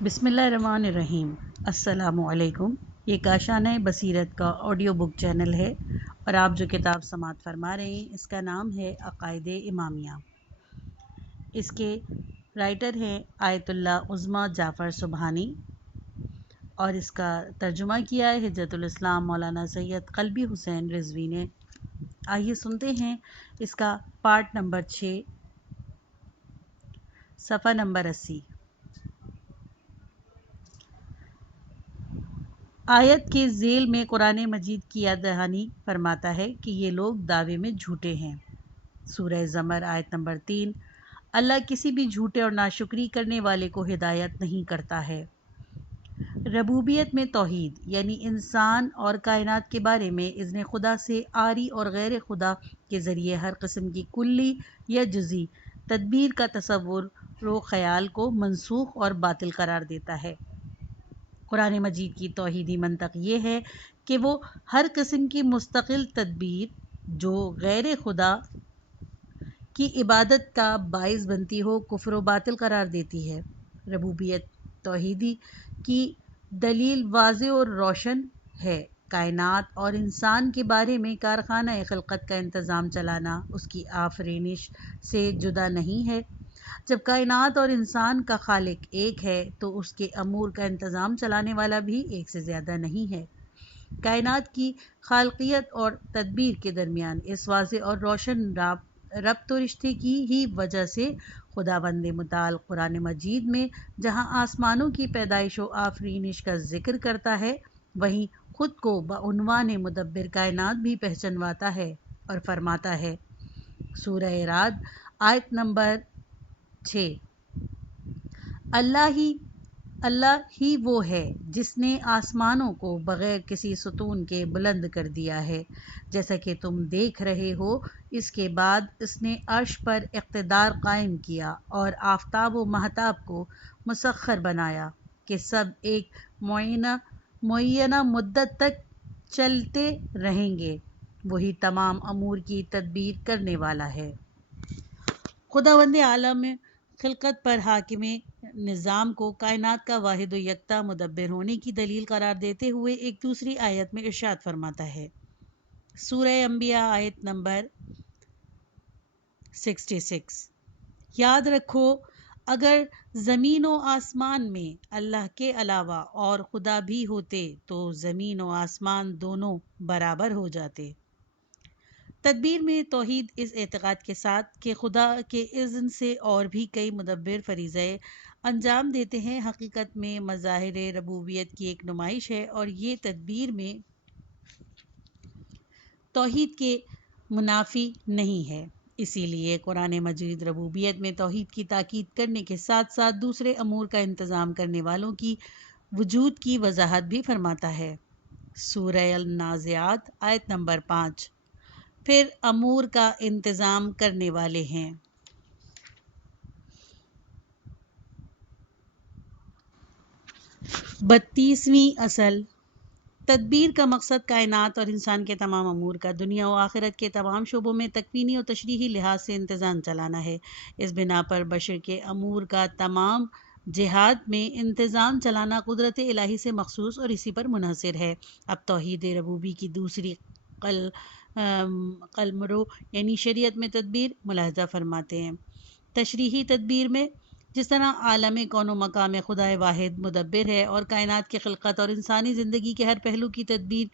بسم اللہ الرحمن الرحیم۔ السلام علیکم۔ یہ کاشانہ بصیرت کا آڈیو بک چینل ہے اور آپ جو کتاب سماعت فرما رہے ہیں اس کا نام ہے عقائد امامیہ۔ اس کے رائٹر ہیں آیت اللہ عظمیٰ جعفر سبحانی اور اس کا ترجمہ کیا ہے حجت الاسلام مولانا سید قلبی حسین رضوی نے۔ آئیے سنتے ہیں اس کا پارٹ نمبر 6 صفحہ نمبر 80۔ آیت کے ذیل میں قرآن مجید کی یاد دہانی فرماتا ہے کہ یہ لوگ دعوے میں جھوٹے ہیں۔ سورہ زمر آیت نمبر 3۔ اللہ کسی بھی جھوٹے اور ناشکری کرنے والے کو ہدایت نہیں کرتا ہے۔ ربوبیت میں توحید یعنی انسان اور کائنات کے بارے میں اذن خدا سے عاری اور غیر خدا کے ذریعے ہر قسم کی کلی یا جزئی تدبیر کا تصور و خیال کو منسوخ اور باطل قرار دیتا ہے۔ قرآن مجید کی توحیدی منطق یہ ہے کہ وہ ہر قسم کی مستقل تدبیر جو غیر خدا کی عبادت کا باعث بنتی ہو کفر و باطل قرار دیتی ہے۔ ربوبیت توحیدی کی دلیل واضح اور روشن ہے۔ کائنات اور انسان کے بارے میں کارخانہ خلقت کا انتظام چلانا اس کی آفرینش سے جدا نہیں ہے۔ جب کائنات اور انسان کا خالق ایک ہے تو اس کے امور کا انتظام چلانے والا بھی ایک سے زیادہ نہیں ہے۔ کائنات کی خالقیت اور تدبیر کے درمیان اس واضح اور روشن ربط و رشتے کی ہی وجہ سے خداوند متعال قرآن مجید میں جہاں آسمانوں کی پیدائش و آفرینش کا ذکر کرتا ہے وہیں خود کو بعنوان مدبر کائنات بھی پہچنواتا ہے اور فرماتا ہے۔ سورہ رعد آیت نمبر 6۔ اللہ ہی وہ ہے جس نے آسمانوں کو بغیر کسی ستون کے بلند کر دیا ہے جیسا کہ تم دیکھ رہے ہو۔ اس کے بعد اس نے عرش پر اقتدار قائم کیا اور آفتاب و مہتاب کو مسخر بنایا کہ سب ایک معینہ مدت تک چلتے رہیں گے۔ وہی تمام امور کی تدبیر کرنے والا ہے۔ خداوند عالم خلقت پر حاکم نظام کو کائنات کا واحد و یکتا مدبر ہونے کی دلیل قرار دیتے ہوئے ایک دوسری آیت میں ارشاد فرماتا ہے۔ سورہ انبیاء آیت نمبر 66۔ یاد رکھو اگر زمین و آسمان میں اللہ کے علاوہ اور خدا بھی ہوتے تو زمین و آسمان دونوں برابر ہو جاتے۔ تدبیر میں توحید اس اعتقاد کے ساتھ کہ خدا کے اذن سے اور بھی کئی مدبر فریضے انجام دیتے ہیں حقیقت میں مظاہر ربوبیت کی ایک نمائش ہے اور یہ تدبیر میں توحید کے منافی نہیں ہے۔ اسی لیے قرآن مجید ربوبیت میں توحید کی تاکید کرنے کے ساتھ ساتھ دوسرے امور کا انتظام کرنے والوں کی وجود کی وضاحت بھی فرماتا ہے۔ سورہ النازعات آیت نمبر 5۔ پھر امور کا انتظام کرنے والے ہیں۔ 32ویں اصل تدبیر کا مقصد کائنات اور انسان کے تمام امور کا دنیا و آخرت کے تمام شعبوں میں تکوینی اور تشریحی لحاظ سے انتظام چلانا ہے۔ اس بنا پر بشر کے امور کا تمام جہات میں انتظام چلانا قدرت الہی سے مخصوص اور اسی پر منحصر ہے۔ اب توحید ربوبی کی دوسری قلمرو یعنی شریعت میں تدبیر ملاحظہ فرماتے ہیں۔ تشریحی تدبیر میں جس طرح عالم کون و مقام خدا واحد مدبر ہے اور کائنات کی خلقت اور انسانی زندگی کے ہر پہلو کی تدبیر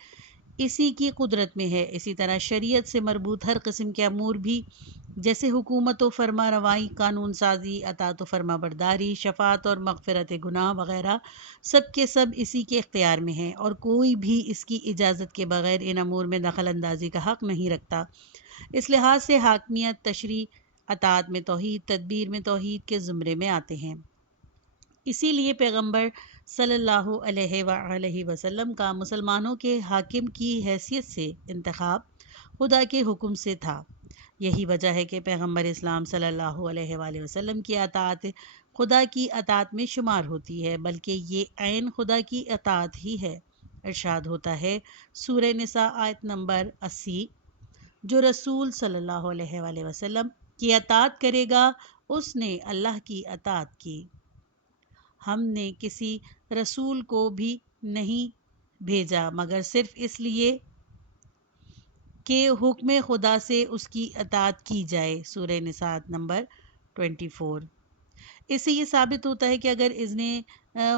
اسی کی قدرت میں ہے، اسی طرح شریعت سے مربوط ہر قسم کے امور بھی جیسے حکومت و فرما روائی، قانون سازی، اطاعت و فرما برداری، شفاعت اور مغفرت گناہ وغیرہ سب کے سب اسی کے اختیار میں ہیں اور کوئی بھی اس کی اجازت کے بغیر ان امور میں دخل اندازی کا حق نہیں رکھتا۔ اس لحاظ سے حاکمیت، تشریع، اطاعت میں توحید، تدبیر میں توحید کے زمرے میں آتے ہیں۔ اسی لیے پیغمبر صلی اللہ علیہ وآلہ وسلم کا مسلمانوں کے حاکم کی حیثیت سے انتخاب خدا کے حکم سے تھا۔ یہی وجہ ہے کہ پیغمبر اسلام صلی اللہ علیہ وآلہ وسلم کی اطاعت خدا کی اطاعت میں شمار ہوتی ہے، بلکہ یہ عین خدا کی اطاعت ہی ہے۔ ارشاد ہوتا ہے سورہ نساء آیت نمبر 80، جو رسول صلی اللہ علیہ وآلہ وسلم کی اطاعت کرے گا اس نے اللہ کی اطاعت کی۔ ہم نے کسی رسول کو بھی نہیں بھیجا مگر صرف اس لیے کہ حکم خدا سے اس کی اطاعت کی جائے. سورہ نساء نمبر 24. اس سے یہ ثابت ہوتا ہے کہ اگر اذن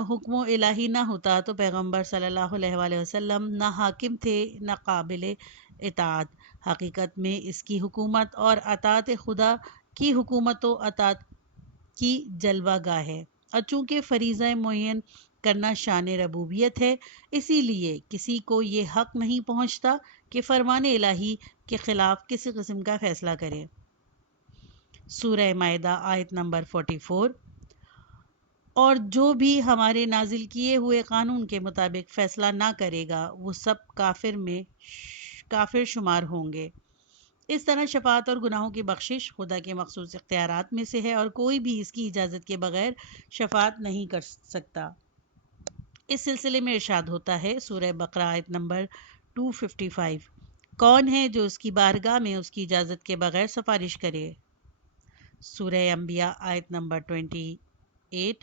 حکم الہی نہ ہوتا تو پیغمبر صلی اللہ علیہ وآلہ وسلم نہ حاکم تھے نہ قابل اطاعت. حقیقت میں اس کی حکومت اور اطاعت خدا کی حکومت و اطاعت کی جلوہ گاہ ہے، اور چونکہ فریضہ معین کرنا شان ربوبیت ہے، اسی لیے کسی کو یہ حق نہیں پہنچتا کہ فرمان الہی کے خلاف کسی قسم کا فیصلہ کرے. سورہ مائدہ آیت نمبر 44. اور جو بھی ہمارے نازل کیے ہوئے قانون کے مطابق فیصلہ نہ کرے گا وہ سب کافر شمار ہوں گے. اس طرح شفاعت اور گناہوں کی بخشش خدا کے مخصوص اختیارات میں سے ہے اور کوئی بھی اس کی اجازت کے بغیر شفاعت نہیں کر سکتا. اس سلسلے میں ارشاد ہوتا ہے سورہ بقرہ آیت نمبر 255. کون ہے جو اس کی بارگاہ میں اس کی اجازت کے بغیر سفارش کرے؟ سورہ انبیاء آیت نمبر 28.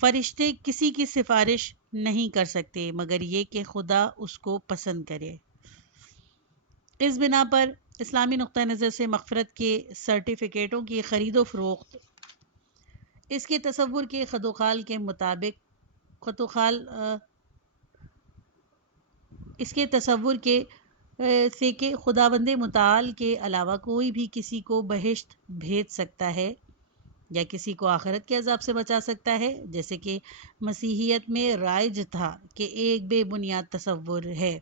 فرشتے کسی کی سفارش نہیں کر سکتے مگر یہ کہ خدا اس کو پسند کرے. اس بنا پر اسلامی نقطہ نظر سے مغفرت کے سرٹیفکیٹوں کی خرید و فروخت اس کے تصور کے خدوخال کے مطابق اس کے تصور کے سے کہ خداوند متعال کے علاوہ کوئی بھی کسی کو بہشت بھیج سکتا ہے یا کسی کو آخرت کے عذاب سے بچا سکتا ہے، جیسے کہ مسیحیت میں رائج تھا کہ ایک بے بنیاد تصور ہے.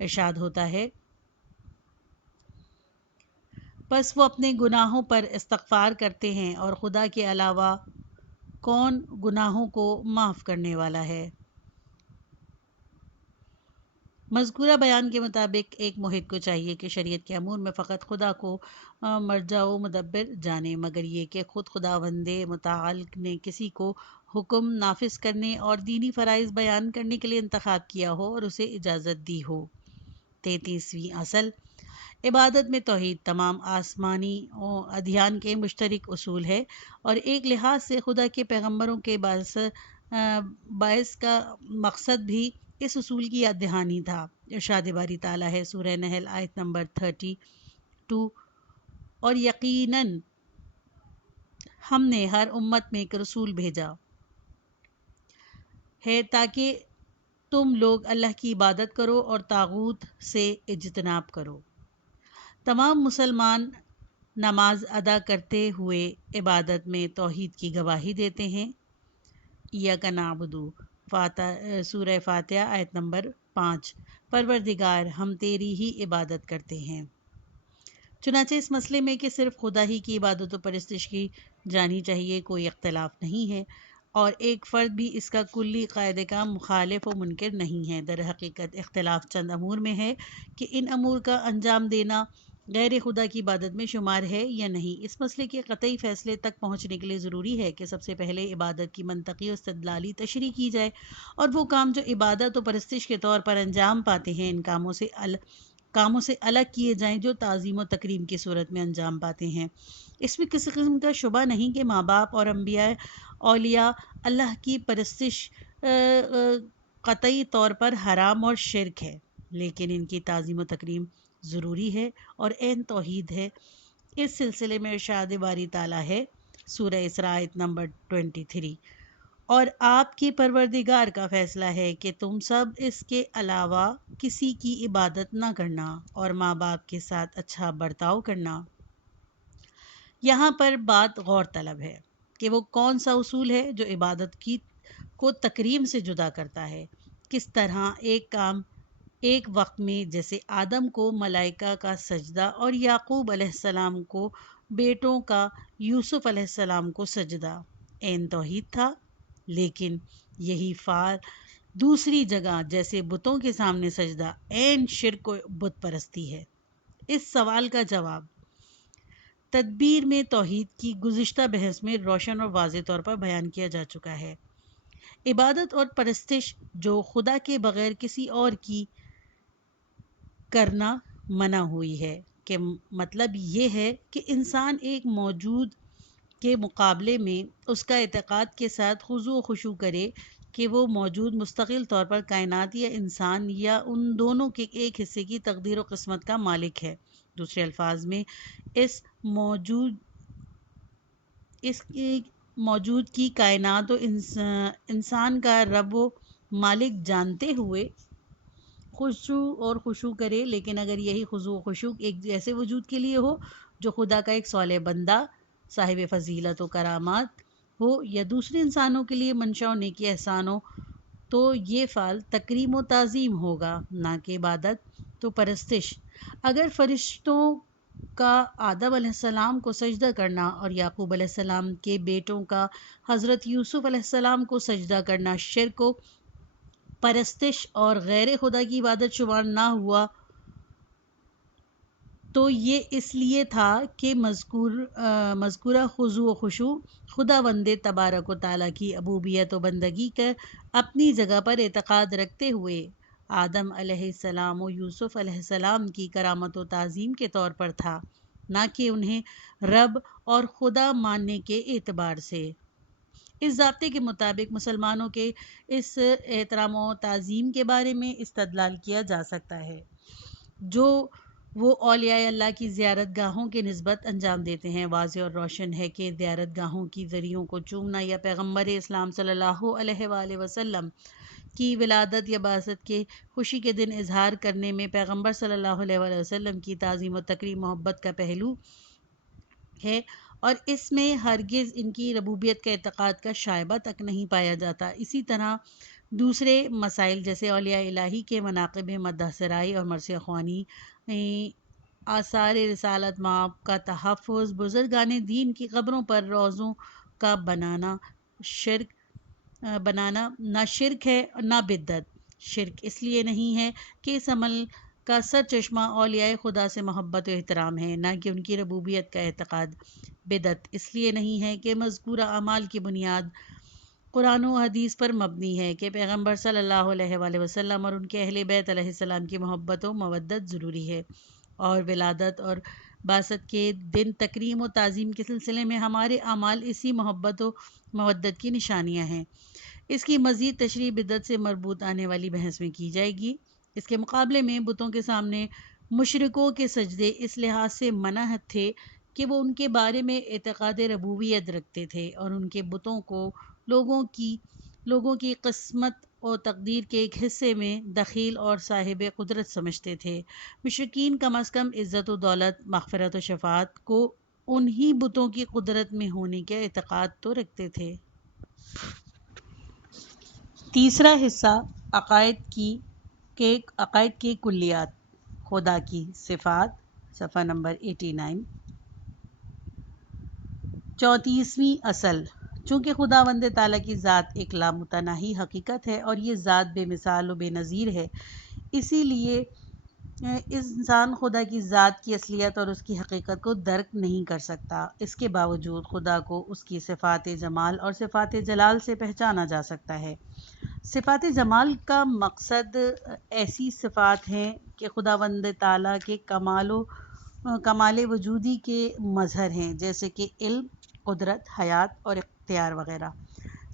ارشاد ہوتا ہے پس وہ اپنے گناہوں پر استغفار کرتے ہیں اور خدا کے علاوہ کون گناہوں کو معاف کرنے والا ہے. مذکورہ بیان کے مطابق ایک محب کو چاہیے کہ شریعت کے امور میں فقط خدا کو مرجع و مدبر جانے، مگر یہ کہ خود خداوند متعال نے کسی کو حکم نافذ کرنے اور دینی فرائض بیان کرنے کے لیے انتخاب کیا ہو اور اسے اجازت دی ہو. 33ویں اصل عبادت میں توحید تمام آسمانی ادیان کے مشترک اصول ہے اور ایک لحاظ سے خدا کے پیغمبروں کے باعث کا مقصد بھی اس اصول کی یاد دہانی تھا. ارشاد باری تعالیٰ ہے سورہ نحل آیت نمبر 32. اور یقیناً ہم نے ہر امت میں ایک رسول بھیجا ہے تاکہ تم لوگ اللہ کی عبادت کرو اور طاغوت سے اجتناب کرو. تمام مسلمان نماز ادا کرتے ہوئے عبادت میں توحید کی گواہی دیتے ہیں. ایاک نعبد سورہ فاتحہ آیت نمبر 5. پروردگار ہم تیری ہی عبادت کرتے ہیں. چنانچہ اس مسئلے میں کہ صرف خدا ہی کی عبادت و پرستش کی جانی چاہیے کوئی اختلاف نہیں ہے اور ایک فرد بھی اس کا کلی قاعدے کا مخالف و منکر نہیں ہے. در حقیقت اختلاف چند امور میں ہے کہ ان امور کا انجام دینا غیر خدا کی عبادت میں شمار ہے یا نہیں. اس مسئلے کے قطعی فیصلے تک پہنچنے کے لیے ضروری ہے کہ سب سے پہلے عبادت کی منطقی و استدلالی تشریح کی جائے اور وہ کام جو عبادت و پرستش کے طور پر انجام پاتے ہیں ان کاموں سے الگ کیے جائیں جو تعظیم و تکریم کی صورت میں انجام پاتے ہیں. اس میں کسی قسم کا شبہ نہیں کہ ماں باپ اور اولیاء اللہ کی پرستش قطعی طور پر حرام اور شرک ہے، لیکن ان کی تعظیم و تکریم ضروری ہے اور عین توحید ہے. اس سلسلے میں ارشاد باری تعالیٰ ہے سورہ اسراء آیت نمبر 23. اور آپ کی پروردگار کا فیصلہ ہے کہ تم سب اس کے علاوہ کسی کی عبادت نہ کرنا اور ماں باپ کے ساتھ اچھا برتاؤ کرنا. یہاں پر بات غور طلب ہے کہ وہ کون سا اصول ہے جو عبادت کو تکریم سے جدا کرتا ہے. کس طرح ایک کام ایک وقت میں جیسے آدم کو ملائکہ کا سجدہ اور یعقوب علیہ السلام کو بیٹوں کا یوسف علیہ السلام کو سجدہ عین توحید تھا، لیکن یہی فعل دوسری جگہ جیسے بتوں کے سامنے سجدہ عین شرک و بت پرستی ہے. اس سوال کا جواب تدبیر میں توحید کی گزشتہ بحث میں روشن اور واضح طور پر بیان کیا جا چکا ہے. عبادت اور پرستش جو خدا کے بغیر کسی اور کی کرنا منع ہوئی ہے کہ مطلب یہ ہے کہ انسان ایک موجود کے مقابلے میں اس کا اعتقاد کے ساتھ خضوع و خشوع کرے کہ وہ موجود مستقل طور پر کائنات یا انسان یا ان دونوں کے ایک حصے کی تقدیر و قسمت کا مالک ہے۔ دوسرے الفاظ میں اس موجود کی کائنات و انسان کا رب و مالک جانتے ہوئے خضوع اور خشوع کرے، لیکن اگر یہی خضوع و خشوع ایک ایسے وجود کے لیے ہو جو خدا کا ایک صالح بندہ، صاحب فضیلت و کرامات ہو، یا دوسرے انسانوں کے لیے منشا و نیکی احسان ہو، تو یہ فعل تکریم و تعظیم ہوگا، نہ کہ عبادت تو پرستش۔ اگر فرشتوں کا آدم علیہ السلام کو سجدہ کرنا اور یعقوب علیہ السلام کے بیٹوں کا حضرت یوسف علیہ السلام کو سجدہ کرنا شرک و پرستش اور غیر خدا کی عبادت شمار نہ ہوا، تو یہ اس لیے تھا کہ مذکورہ خضوع و خشوع خداوند تبارک و تعالیٰ کی ربوبیت و بندگی کا اپنی جگہ پر اعتقاد رکھتے ہوئے آدم علیہ السلام و یوسف علیہ السلام کی کرامت و تعظیم کے طور پر تھا، نہ کہ انہیں رب اور خدا ماننے کے اعتبار سے۔ اس ضابطے کے مطابق مسلمانوں کے اس احترام و تعظیم کے بارے میں استدلال کیا جا سکتا ہے جو وہ اولیاء اللہ کی زیارت گاہوں کے نسبت انجام دیتے ہیں۔ واضح اور روشن ہے کہ زیارت گاہوں کی ذریعوں کو چومنا یا پیغمبر اسلام صلی اللہ علیہ وآلہ وسلم کی ولادت یا بعثت کے خوشی کے دن اظہار کرنے میں پیغمبر صلی اللہ علیہ وآلہ وسلم کی تعظیم و تکریم محبت کا پہلو ہے، اور اس میں ہرگز ان کی ربوبیت کا اعتقاد کا شائبہ تک نہیں پایا جاتا۔ اسی طرح دوسرے مسائل جیسے اولیاء الہی کے مناقب مدح سرائی اور مرثیہ خوانی، آثار رسالت مآب کا تحفظ، بزرگان دین کی قبروں پر روضوں کا بنانا نہ شرک ہے نہ بدعت۔ شرک اس لیے نہیں ہے کہ اس عمل کا سر چشمہ اولیاء خدا سے محبت و احترام ہے، نہ کہ ان کی ربوبیت کا اعتقاد۔ بدعت اس لیے نہیں ہے کہ مذکورہ اعمال کی بنیاد قرآن و حدیث پر مبنی ہے کہ پیغمبر صلی اللہ علیہ وآلہ وسلم اور ان کے اہل بیت علیہ السلام کی محبت و مودت ضروری ہے، اور ولادت اور بعثت کے دن تکریم و تعظیم کے سلسلے میں ہمارے اعمال اسی محبت و مودت کی نشانیاں ہیں۔ اس کی مزید تشریح بدعت سے مربوط آنے والی بحث میں کی جائے گی۔ اس کے مقابلے میں بتوں کے سامنے مشرکوں کے سجدے اس لحاظ سے منع تھے کہ وہ ان کے بارے میں اعتقاد ربوبیت رکھتے تھے اور ان کے بتوں کو لوگوں کی قسمت اور تقدیر کے ایک حصے میں دخیل اور صاحب قدرت سمجھتے تھے۔ مشرکین کم از کم عزت و دولت، مغفرت و شفاعت کو انہی بتوں کی قدرت میں ہونے کے اعتقاد تو رکھتے تھے۔ تیسرا حصہ عقائد کی کلیات، خدا کی صفات، صفحہ نمبر 89۔ 34ویں اصل: چونکہ خداوند تعالیٰ کی ذات ایک لامتناہی حقیقت ہے اور یہ ذات بے مثال و بے نظیر ہے، اسی لیے انسان خدا کی ذات کی اصلیت اور اس کی حقیقت کو درک نہیں کر سکتا۔ اس کے باوجود خدا کو اس کی صفات جمال اور صفات جلال سے پہچانا جا سکتا ہے۔ صفات جمال کا مقصد ایسی صفات ہیں کہ خداوند تعالیٰ کے کمال وجودی کے مظہر ہیں، جیسے کہ علم، قدرت، حیات اور اختیار وغیرہ۔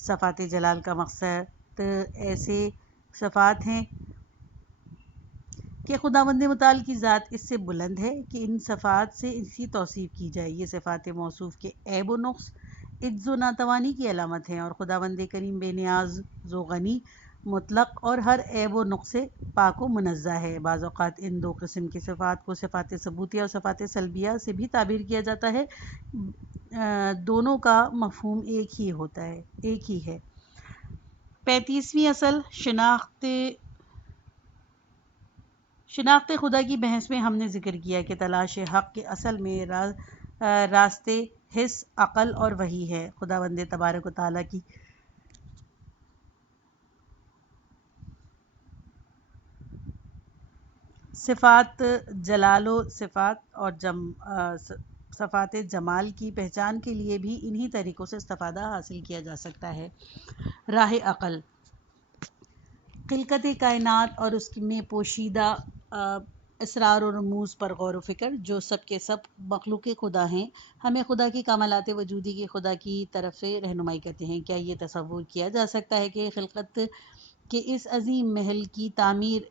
صفات جلال کا مقصد ایسے صفات ہیں کہ خداوند متعال کی ذات اس سے بلند ہے کہ ان صفات سے اس کی توصیف کی جائے۔ یہ صفات موصوف کے عیب و نقص، عجز و ناتوانی کی علامت ہیں، اور خداوند کریم بے نیاز، ذو غنی، مطلق اور ہر عیب و نقص سے پاک و منزہ ہے۔ بعض اوقات ان دو قسم کی صفات کو صفات ثبوتیہ اور صفات سلبیہ سے بھی تعبیر کیا جاتا ہے، دونوں کا مفہوم ایک ہی ہے۔ 35ویں اصل: شناخت خدا کی بحث میں ہم نے ذکر کیا کہ تلاش حق کے اصل میں راستے حس، عقل اور وحی ہے۔ خداوند تبارک و تعالیٰ کی صفات جلال و صفات اور صفات جمال کی پہچان کے لیے بھی انہی طریقوں سے استفادہ حاصل کیا جا سکتا ہے۔ راہ عقل: خلقت کائنات اور اس میں پوشیدہ اسرار و رموز پر غور و فکر، جو سب کے سب مخلوق خدا ہیں، ہمیں خدا کی کمالات وجودی کی خدا کی طرف سے رہنمائی کرتے ہیں۔ کیا یہ تصور کیا جا سکتا ہے کہ خلقت کے اس عظیم محل کی تعمیر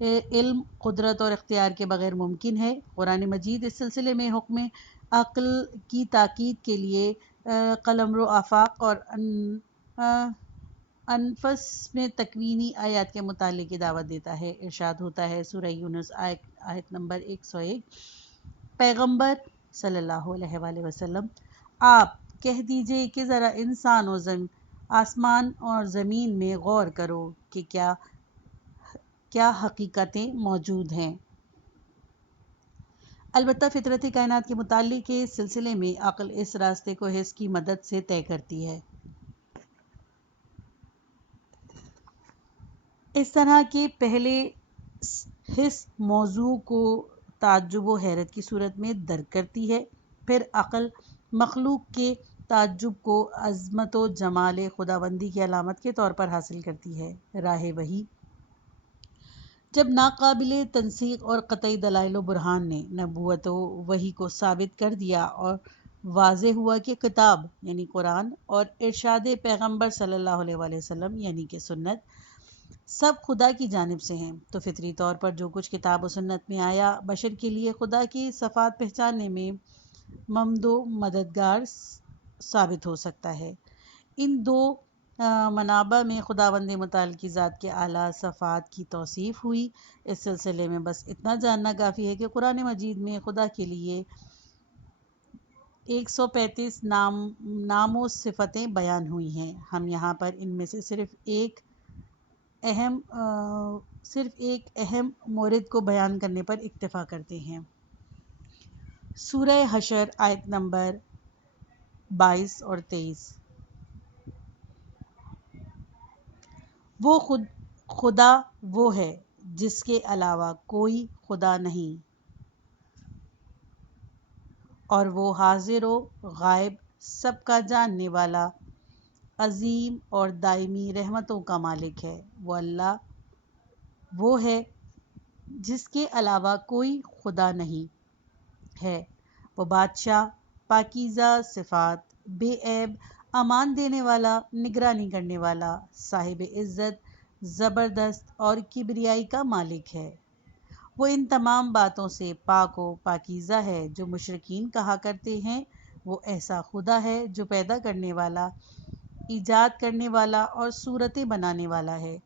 علم، قدرت اور اختیار کے بغیر ممکن ہے؟ قرآن مجید اس سلسلے میں حکم عقل کی تاکید کے لیے قلمرو آفاق اور انفس میں تکوینی آیات کے مطالعے کی دعوت دیتا ہے۔ ارشاد ہوتا ہے سورہ یونس آیت نمبر 101، پیغمبر صلی اللہ علیہ وآلہ وسلم، آپ کہہ دیجئے کہ ذرا انسان و آسمان اور زمین میں غور کرو کہ کیا حقیقتیں موجود ہیں۔ البتہ فطرت کائنات کے مطالعے کے سلسلے میں عقل اس راستے کو حس کی مدد سے طے کرتی ہے۔ اس طرح کے پہلے حس موضوع کو تعجب و حیرت کی صورت میں درک کرتی ہے، پھر عقل مخلوق کے تعجب کو عظمت و جمال خداوندی کی علامت کے طور پر حاصل کرتی ہے۔ راہ وحی، جب ناقابل تنسیق اور قطعی دلائل و برہان نے نبوت و وحی کو ثابت کر دیا اور واضح ہوا کہ کتاب یعنی قرآن اور ارشاد پیغمبر صلی اللہ علیہ وآلہ وسلم یعنی کہ سنت سب خدا کی جانب سے ہیں، تو فطری طور پر جو کچھ کتاب و سنت میں آیا بشر کے لیے خدا کی صفات پہچاننے میں ممد و مددگار ثابت ہو سکتا ہے۔ ان دو منابع میں خداوند متعال کی ذات کے اعلیٰ صفات کی توصیف ہوئی۔ اس سلسلے میں بس اتنا جاننا کافی ہے کہ قرآن مجید میں خدا کے لیے 135 نام و صفتیں بیان ہوئی ہیں۔ ہم یہاں پر ان میں سے صرف ایک اہم مورد کو بیان کرنے پر اکتفا کرتے ہیں۔ سورہ حشر آیت نمبر 22 اور 23، وہ خدا وہ ہے جس کے علاوہ کوئی خدا نہیں، اور وہ حاضر و غائب سب کا جاننے والا، عظیم اور دائمی رحمتوں کا مالک ہے۔ وہ اللہ وہ ہے جس کے علاوہ کوئی خدا نہیں ہے، وہ بادشاہ پاکیزہ صفات، بے عیب، امان دینے والا، نگرانی کرنے والا، صاحب عزت، زبردست اور کبریائی کا مالک ہے۔ وہ ان تمام باتوں سے پاک و پاکیزہ ہے جو مشرکین کہا کرتے ہیں وہ ایسا خدا ہے جو پیدا کرنے والا، ایجاد کرنے والا اور صورتیں بنانے والا ہے۔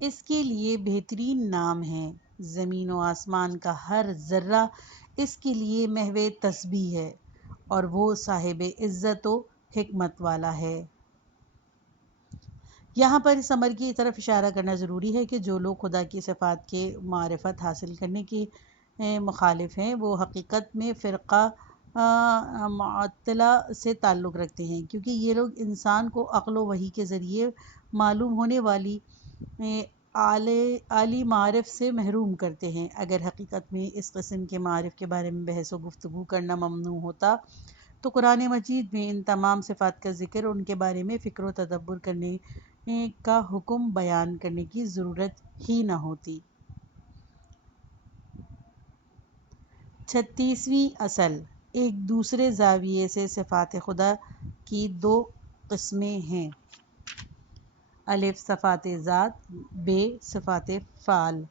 اس کے لیے بہترین نام ہیں، زمین و آسمان کا ہر ذرہ اس کے لیے محو تسبیح ہے، اور وہ صاحب عزت و حکمت والا ہے۔ یہاں پر اس امر کی طرف اشارہ کرنا ضروری ہے کہ جو لوگ خدا کی صفات کے معرفت حاصل کرنے کے مخالف ہیں وہ حقیقت میں فرقہ معطلہ سے تعلق رکھتے ہیں، کیونکہ یہ لوگ انسان کو عقل و وحی کے ذریعے معلوم ہونے والی اعلی معارف سے محروم کرتے ہیں۔ اگر حقیقت میں اس قسم کے معارف کے بارے میں بحث و گفتگو کرنا ممنوع ہوتا تو قرآن مجید میں ان تمام صفات کا ذکر، ان کے بارے میں فکر و تدبر کرنے کا حکم بیان کرنے کی ضرورت ہی نہ ہوتی۔ 36ویں اصل، ایک دوسرے زاویے سے صفات خدا کی دو قسمیں ہیں: الف صفات ذات، ب صفات فعل۔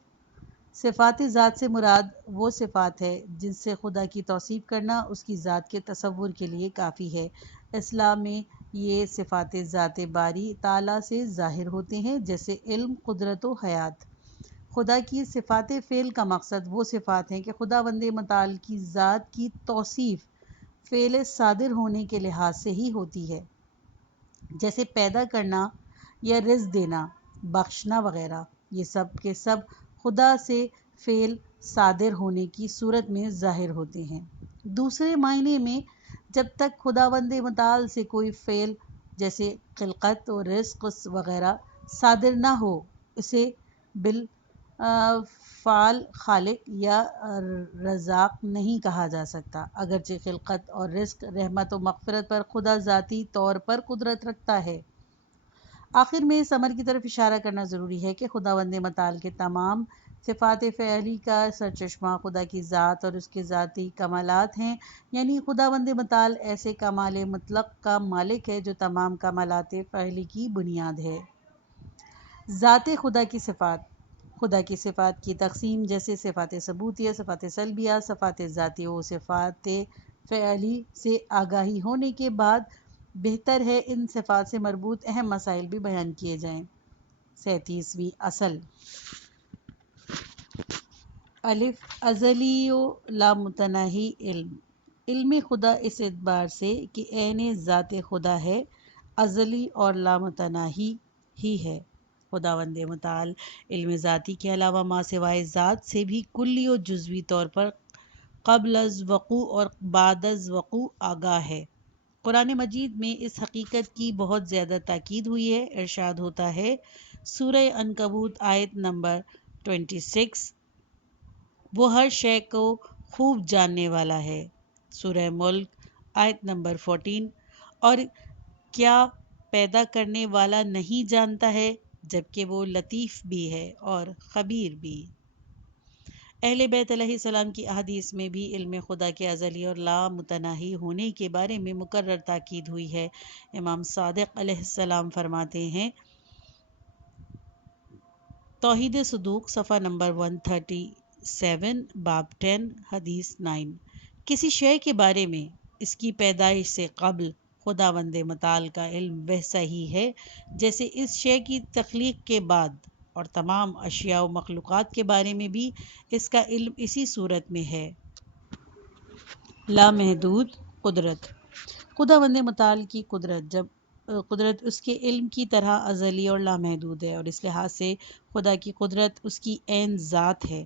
صفات ذات سے مراد وہ صفات ہے جن سے خدا کی توصیف کرنا اس کی ذات کے تصور کے لیے کافی ہے۔ اسلام میں یہ صفات ذات باری تعالیٰ سے ظاہر ہوتے ہیں، جیسے علم، قدرت و حیات۔ خدا کی صفات فعل کا مقصد وہ صفات ہیں کہ خداوند متعال کی ذات کی توصیف فعل صادر ہونے کے لحاظ سے ہی ہوتی ہے، جیسے پیدا کرنا یا رزق دینا، بخشنا وغیرہ۔ یہ سب کے سب خدا سے فعل صادر ہونے کی صورت میں ظاہر ہوتے ہیں۔ دوسرے معنی میں جب تک خداوند متعال سے کوئی فعل جیسے خلقت و رزق وغیرہ صادر نہ ہو، اسے بالفعل خالق یا رزاق نہیں کہا جا سکتا، اگرچہ خلقت اور رزق، رحمت و مغفرت پر خدا ذاتی طور پر قدرت رکھتا ہے۔ آخر میں اس امر کی طرف اشارہ کرنا ضروری ہے کہ خداوند متعال کے تمام صفات فعلی کا سرچشمہ خدا کی ذات اور اس کے ذاتی کمالات ہیں، یعنی خداوند متعال ایسے کمال مطلق کا مالک ہے جو تمام کمالات فعلی کی بنیاد ہے۔ ذات خدا کی صفات، خدا کی صفات کی تقسیم جیسے صفات ثبوتیہ، صفات سلبیہ، صفات ذاتیہ و صفات فعلی سے آگاہی ہونے کے بعد بہتر ہے ان صفات سے مربوط اہم مسائل بھی بیان کیے جائیں۔ 37ویں اصل الف ازلی و لامتناہی علم، علم خدا اس اعتبار سے کہ عین ذات خدا ہے، ازلی اور لامتناہی ہی ہے۔ خداوند متعال علم ذاتی کے علاوہ ما سوائے ذات سے بھی کلی و جزوی طور پر قبل از وقوع اور بعد از وقوع آگاہ ہے۔ قرآن مجید میں اس حقیقت کی بہت زیادہ تاکید ہوئی ہے۔ ارشاد ہوتا ہے سورہ عنکبوت آیت نمبر 26، وہ ہر شے کو خوب جاننے والا ہے۔ سورہ ملک آیت نمبر 14، اور کیا پیدا کرنے والا نہیں جانتا ہے جبکہ وہ لطیف بھی ہے اور خبیر بھی۔ اہل بیت علیہ السلام کی احادیث میں بھی علم خدا کے ازلی اور لا متناہی ہونے کے بارے میں مکرر تاکید ہوئی ہے۔ امام صادق علیہ السلام فرماتے ہیں، توحید صدوق صفحہ نمبر 137 باب 10 حدیث 9، کسی شے کے بارے میں اس کی پیدائش سے قبل خداوند متعال کا علم ویسا ہی ہے جیسے اس شے کی تخلیق کے بعد، اور تمام اشیاء و مخلوقات کے بارے میں بھی اس کا علم اسی صورت میں ہے۔ لامحدود قدرت، خداوند متعال کی قدرت اس کے علم کی طرح ازلی اور لامحدود ہے، اور اس لحاظ سے خدا کی قدرت اس کی عین ذات ہے۔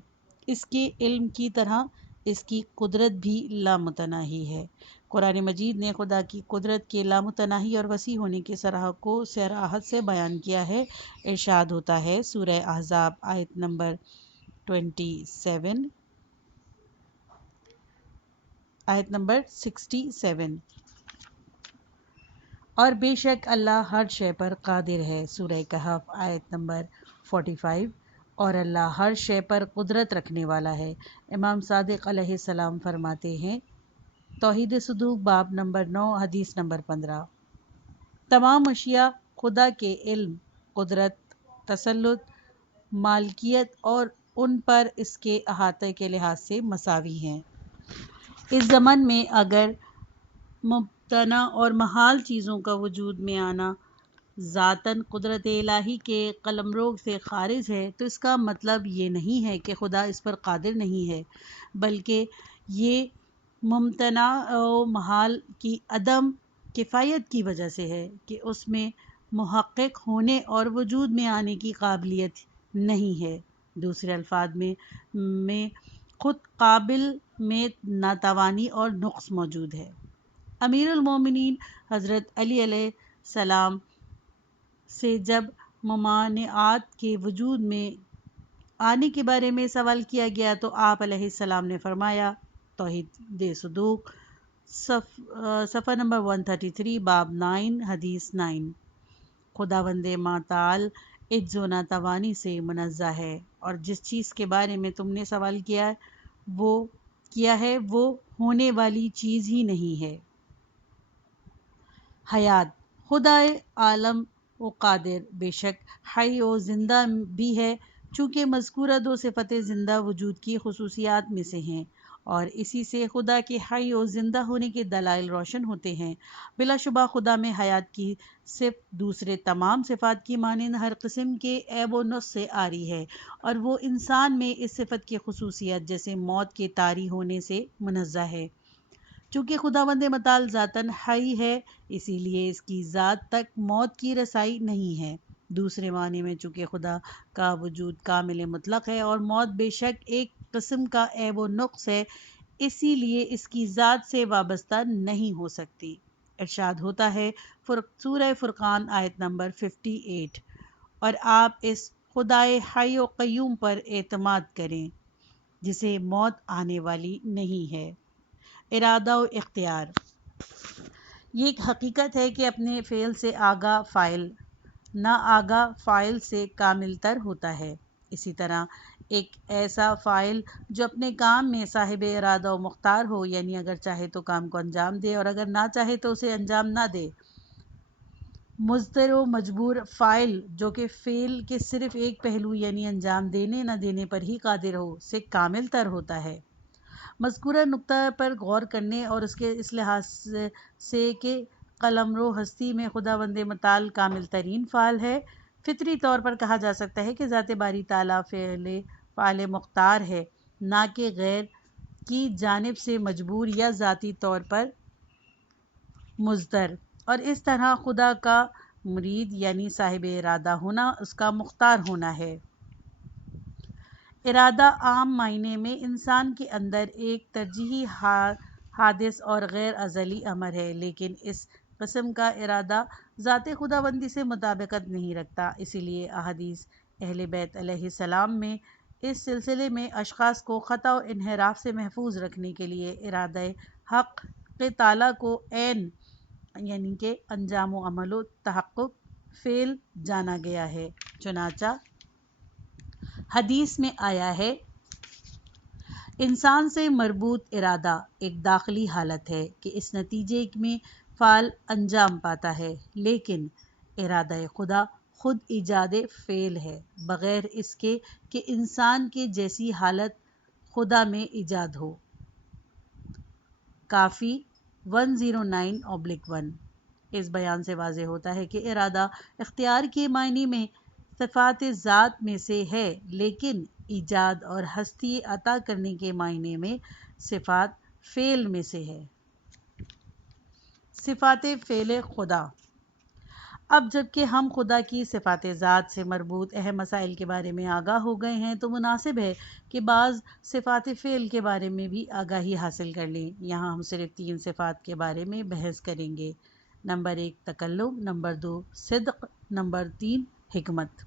اس کے علم کی طرح اس کی قدرت بھی لامتناہی ہے۔ قرآن مجید نے خدا کی قدرت کے لامتناہی اور وسیع ہونے کے کو صراحت سے بیان کیا ہے۔ ارشاد ہوتا ہے سورہ احزاب آیت نمبر 27 آیت نمبر 67، اور بے شک اللہ ہر شے پر قادر ہے۔ سورہ کہف آیت نمبر 45، اور اللہ ہر شے پر قدرت رکھنے والا ہے۔ امام صادق علیہ السلام فرماتے ہیں، توحید صدوق باب نمبر 9 حدیث نمبر 15، تمام اشیاء خدا کے علم، قدرت، تسلط، مالکیت اور ان پر اس کے احاطے کے لحاظ سے مساوی ہیں۔ اس ضمن میں اگر ممتنع اور محال چیزوں کا وجود میں آنا ذاتاً قدرت الہی کے قلمرو سے خارج ہے تو اس کا مطلب یہ نہیں ہے کہ خدا اس پر قادر نہیں ہے، بلکہ یہ ممتنع و محال کی عدم کفایت کی وجہ سے ہے کہ اس میں محقق ہونے اور وجود میں آنے کی قابلیت نہیں ہے۔ دوسرے الفاظ میں خود قابل میں ناتوانی اور نقص موجود ہے۔ امیر المومنین حضرت علی علیہ السلام سے جب ممانعات کے وجود میں آنے کے بارے میں سوال کیا گیا تو آپ علیہ السلام نے فرمایا، توحید صدوق صفحہ نمبر 133 باب 9 حدیث 9، خداوند متعال عجز و ناتوانی سے منزہ ہے، اور جس چیز کے بارے میں تم نے سوال کیا ہے وہ ہونے والی چیز ہی نہیں ہے۔ حیات، خدائے عالم و قادر بے شک حی و زندہ بھی ہے، چونکہ مذکورہ دو صفتیں زندہ وجود کی خصوصیات میں سے ہیں، اور اسی سے خدا کے حی و زندہ ہونے کے دلائل روشن ہوتے ہیں۔ بلا شبہ خدا میں حیات کی صفت دوسرے تمام صفات کی مانند ہر قسم کے عیب و نقص سے عاری ہے، اور وہ انسان میں اس صفت کی خصوصیت جیسے موت کے طاری ہونے سے منزہ ہے۔ چونکہ خداوند متعال ذاتاً حی ہے، اسی لیے اس کی ذات تک موت کی رسائی نہیں ہے۔ دوسرے معنی میں چونکہ خدا کا وجود کامل مطلق ہے اور موت بے شک ایک قسم کا عیب و نقص ہے، اسی لیے اس کی ذات سے وابستہ نہیں ہو سکتی۔ ارشاد ہوتا ہے سورہ فرقان آیت نمبر 58، اور آپ اس خدائے حی و قیوم پر اعتماد کریں جسے موت آنے والی نہیں ہے۔ ارادہ و اختیار، یہ ایک حقیقت ہے کہ اپنے فعل سے آگاہ فاعل نا آگاہ فاعل سے کامل تر ہوتا ہے۔ اسی طرح ایک ایسا فاعل جو اپنے کام میں صاحب ارادہ و مختار ہو، یعنی اگر چاہے تو کام کو انجام دے اور اگر نہ چاہے تو اسے انجام نہ دے۔ مضطر و مجبور فاعل جو کہ فعل کے صرف ایک پہلو یعنی انجام دینے نہ دینے پر ہی قادر ہو سے کامل تر ہوتا ہے۔ مذکورہ نقطہ پر غور کرنے اور اس لحاظ سے کہ قلمرو ہستی میں خداوند متعال کامل ترین فعال ہے، فطری طور پر کہا جا سکتا ہے کہ ذات باری تعالیٰ فعل مختار ہے، نہ کہ غیر کی جانب سے مجبور یا ذاتی طور پر مضطر، اور اس طرح خدا کا مرید یعنی صاحب ارادہ ہونا اس کا مختار ہونا ہے۔ ارادہ عام معنی میں انسان کے اندر ایک ترجیحی حادث اور غیر ازلی امر ہے، لیکن اس قسم کا ارادہ ذات خداوندی سے مطابقت نہیں رکھتا۔ اسی لیے احادیث اہل بیت علیہ السلام میں اس سلسلے میں اشخاص کو خطا و انحراف سے محفوظ رکھنے کے لیے ارادہ حق تعالیٰ کو عین یعنی کہ انجام و عمل و تحقق فعل جانا گیا ہے۔ چنانچہ حدیث میں آیا ہے، انسان سے مربوط ارادہ ایک داخلی حالت ہے کہ اس نتیجے میں فعل انجام پاتا ہے، لیکن ارادہ خدا خود ایجاد فعل ہے، بغیر اس کے کہ انسان کے جیسی حالت خدا میں ایجاد ہو۔ کافی 109/1 اس بیان سے واضح ہوتا ہے کہ ارادہ اختیار کے معنی میں صفات ذات میں سے ہے، لیکن ایجاد اور ہستی عطا کرنے کے معنی میں صفات فعل میں سے ہے۔ صفات فعل خدا۔ اب جب کہ ہم خدا کی صفات ذات سے مربوط اہم مسائل کے بارے میں آگاہ ہو گئے ہیں تو مناسب ہے کہ بعض صفات فعل کے بارے میں بھی آگاہی حاصل کر لیں۔ یہاں ہم صرف 3 صفات کے بارے میں بحث کریں گے۔ نمبر 1 تکلم، نمبر 2 صدق، نمبر 3 حکمت۔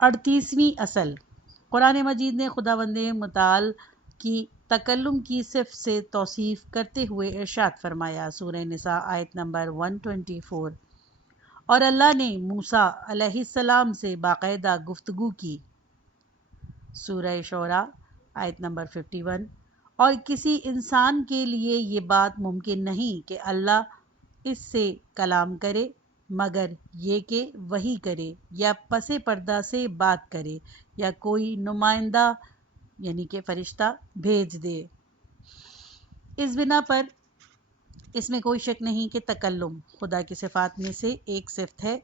38ویں اصل، قرآن مجید نے خداوند متعال کی تکلم کی صفت سے توصیف کرتے ہوئے ارشاد فرمایا، سورہ نساء آیت نمبر 124، اور اللہ نے موسیٰ علیہ السلام سے باقاعدہ گفتگو کی، سورہ شعراء آیت نمبر 51، اور کسی انسان کے لیے یہ بات ممکن نہیں کہ اللہ اس سے کلام کرے مگر یہ کہ وحی کرے یا پس پردہ سے بات کرے یا کوئی نمائندہ یعنی کہ فرشتہ بھیج دے۔ اس بنا پر اس میں کوئی شک نہیں کہ تکلم خدا کی صفات میں سے ایک صفت ہے۔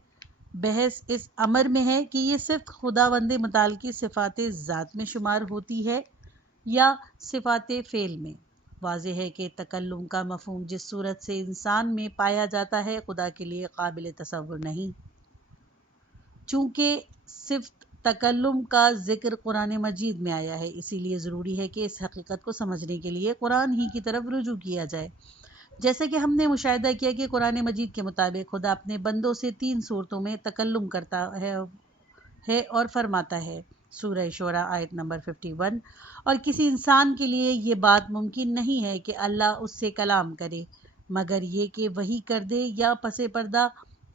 بحث اس امر میں ہے کہ یہ صفت خداوند متعال کی صفات ذات میں شمار ہوتی ہے یا صفات فعل میں۔ واضح ہے کہ تکلم کا مفہوم جس صورت سے انسان میں پایا جاتا ہے خدا کے لیے قابل تصور نہیں۔ چونکہ صفت تکلم کا ذکر قرآن مجید میں آیا ہے، اسی لیے ضروری ہے کہ اس حقیقت کو سمجھنے کے لیے قرآن ہی کی طرف رجوع کیا جائے۔ جیسے کہ ہم نے مشاہدہ کیا کہ قرآن مجید کے مطابق خدا اپنے بندوں سے 3 صورتوں میں تکلم کرتا ہے اور فرماتا ہے، سورہ شعراء آیت نمبر 51، اور کسی انسان کے لیے یہ بات ممکن نہیں ہے کہ اللہ اس سے کلام کرے مگر یہ کہ وحی کر دے یا پس پردہ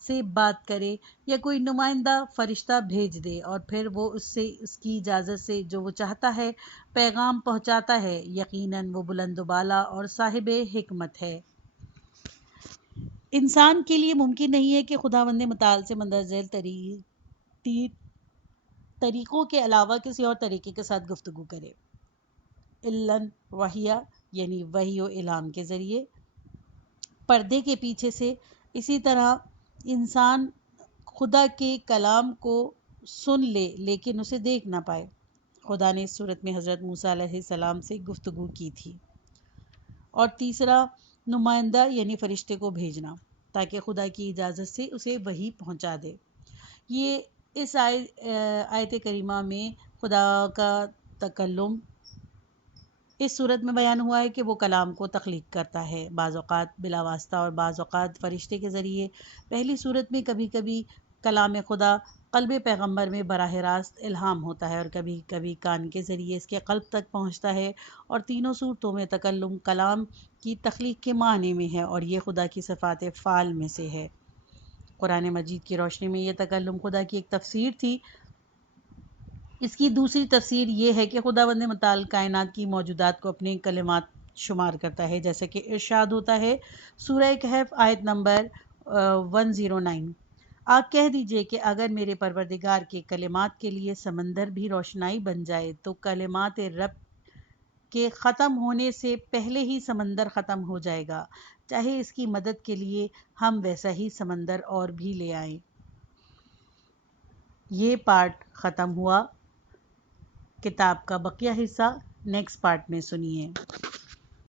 سے بات کرے یا کوئی نمائندہ فرشتہ بھیج دے اور پھر وہ اس سے اس کی اجازت سے جو وہ چاہتا ہے پیغام پہنچاتا ہے۔ یقیناً وہ بلند و بالا اور صاحب حکمت ہے۔ انسان کے لیے ممکن نہیں ہے کہ خداوند متعال سے مندرجہ ذیل طریقوں کے علاوہ کسی اور طریقے کے ساتھ گفتگو کرے، اِلَّن وحیٰ یعنی وحی و الہام کے ذریعے، پردے کے پیچھے سے۔ اسی طرح انسان خدا کے کلام کو سن لے لیکن اسے دیکھ نہ پائے۔ خدا نے اس صورت میں حضرت موسیٰ علیہ السلام سے گفتگو کی تھی۔ اور تیسرا نمائندہ یعنی فرشتے کو بھیجنا تاکہ خدا کی اجازت سے اسے وحی پہنچا دے۔ یہ اس آیت کریمہ میں خدا کا تکلم اس صورت میں بیان ہوا ہے کہ وہ کلام کو تخلیق کرتا ہے، بعض اوقات بلا واسطہ اور بعض اوقات فرشتے کے ذریعے۔ پہلی صورت میں کبھی کبھی کلام خدا قلب پیغمبر میں براہ راست الہام ہوتا ہے اور کبھی کبھی کان کے ذریعے اس کے قلب تک پہنچتا ہے، اور تینوں صورتوں میں تکلم کلام کی تخلیق کے معنی میں ہے اور یہ خدا کی صفات فعال میں سے ہے۔ قرآن مجید کی روشنی میں یہ تکلم خدا کی ایک تفسیر تھی اس کی دوسری تفسیر یہ ہے کہ خداوند متعال کائنات کی موجودات کو اپنے کلمات شمار کرتا ہے، جیسے کہ ارشاد ہوتا ہے سورہ کہف آیت نمبر 109، آپ کہہ دیجئے کہ اگر میرے پروردگار کے کلمات کے لیے سمندر بھی روشنائی بن جائے تو کلمات رب کے ختم ہونے سے پہلے ہی سمندر ختم ہو جائے گا، چاہے اس کی مدد کے لیے ہم ویسا ہی سمندر اور بھی لے آئیں۔ یہ پارٹ ختم ہوا، کتاب کا بقیہ حصہ نیکسٹ پارٹ میں سنیے۔